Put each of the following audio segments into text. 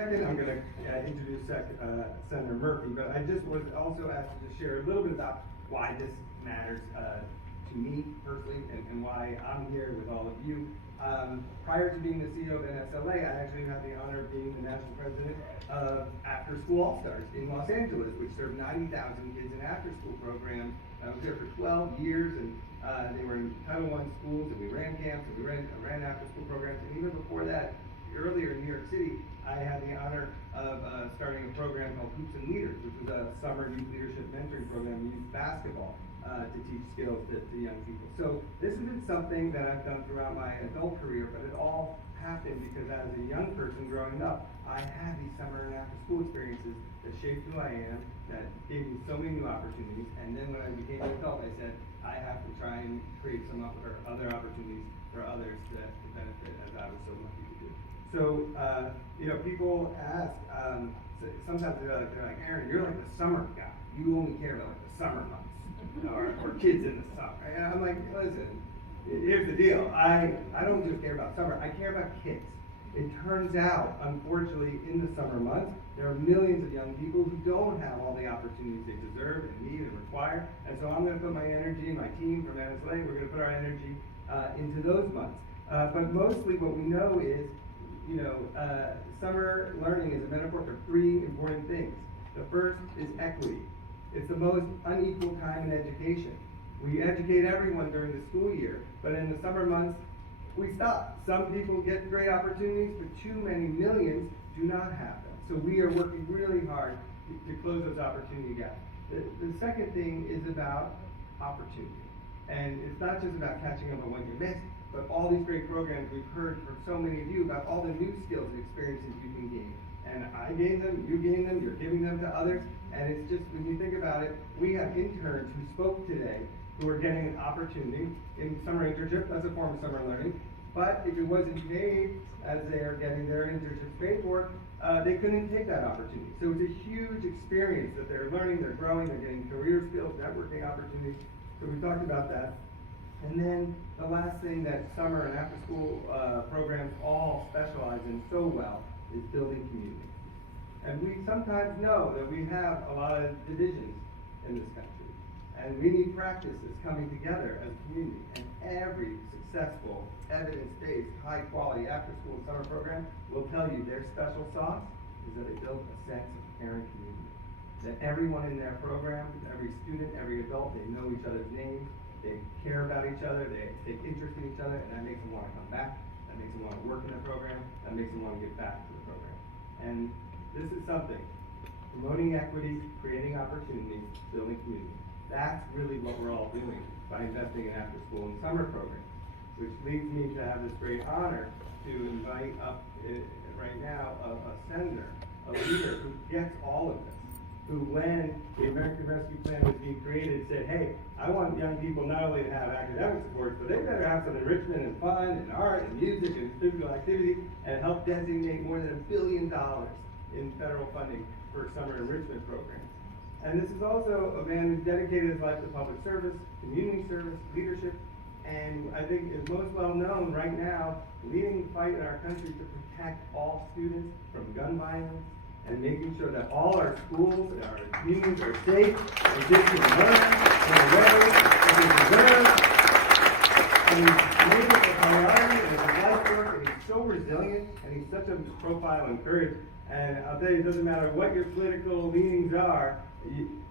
Second, I'm going to introduce Senator Murphy, but I just was also asked to share a little bit about why this matters to me personally and why I'm here with all of you. Prior to being the CEO of NSLA, I actually had the honor of being the national president of Afterschool All-Stars in Los Angeles, which served 90,000 kids in after-school programs. I was there for 12 years, and they were in Title I schools, and we ran camps, and we ran after-school programs, and even before that, earlier in New York City, I had the honor of starting a program called Hoops and Leaders, which was a summer youth leadership mentoring program. We used basketball to teach skills to young people. So this isn't something that I've done throughout my adult career, but it all happened because as a young person growing up, I had these summer and after school experiences that shaped who I am, that gave me so many new opportunities. And then when I became an adult, I said, I have to try and create some other opportunities for others to benefit, as I was so lucky to do. So, people ask, sometimes they're like, Aaron, you're like the summer guy. You only care about like the summer months, or kids in the summer. And I'm like, listen, here's the deal. I don't just care about summer. I care about kids. It turns out, unfortunately, in the summer months, there are millions of young people who don't have all the opportunities they deserve and need and require. And so I'm going to put my energy, my team from NSLA, we're going to put our energy into those months. But mostly what we know is, summer learning is a metaphor for three important things. The first is equity. It's the most unequal time in education. We educate everyone during the school year, but in the summer months, we stop. Some people get great opportunities, but too many millions do not have them. So we are working really hard to close those opportunity gaps. The second thing is about opportunity. And it's not just about catching up on what you missed, but all these great programs we've heard from so many of you about all the new skills and experiences you can gain. And I gain them, you gain them, you're giving them to others. And it's just, when you think about it, we have interns who spoke today who are getting an opportunity in summer internship. That's a form of summer learning. But if it wasn't paid as they are getting their internships paid for, they couldn't take that opportunity. So it's a huge experience that they're learning, they're growing, they're getting career skills, networking opportunities. So we talked about that. And then the last thing that summer and after school programs all specialize in so well is building community. And we sometimes know that we have a lot of divisions in this country. And we need practices coming together as a community. And every successful, evidence-based, high-quality after-school and summer program will tell you their special sauce is that they build a sense of caring community. That everyone in their program, every student, every adult, they know each other's names, they care about each other, they take interest in each other, and that makes them want to come back, that makes them want to work in the program, that makes them want to give back to the program. And this is something, promoting equity, creating opportunity, building community. That's really what we're all doing by investing in after-school and summer programs, which leads me to have this great honor to invite up right now a senator, a leader who gets all of this, who when the American Rescue Plan was being created said, hey, I want young people not only to have academic support, but they better have some enrichment and fun and art and music and physical activity, and help designate more than $1 billion in federal funding for summer enrichment programs. And this is also a man who's dedicated his life to public service, community service, leadership, and I think is most well known right now leading the fight in our country to protect all students from gun violence and making sure that all our schools and our communities are safe and kids can learn in a way that they deserve. And he's made it a priority and it's a life work, and he's so resilient and he's such a profile and courage. And I'll tell you, it doesn't matter what your political leanings are,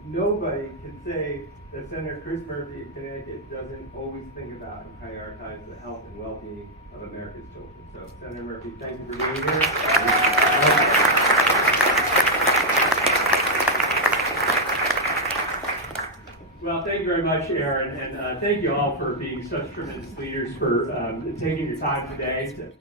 nobody can say that Senator Chris Murphy of Connecticut doesn't always think about and prioritize the health and well-being of America's children. So, Senator Murphy, thank you for being here. Well, thank you very much, Aaron, and thank you all for being such tremendous leaders, for taking your time today to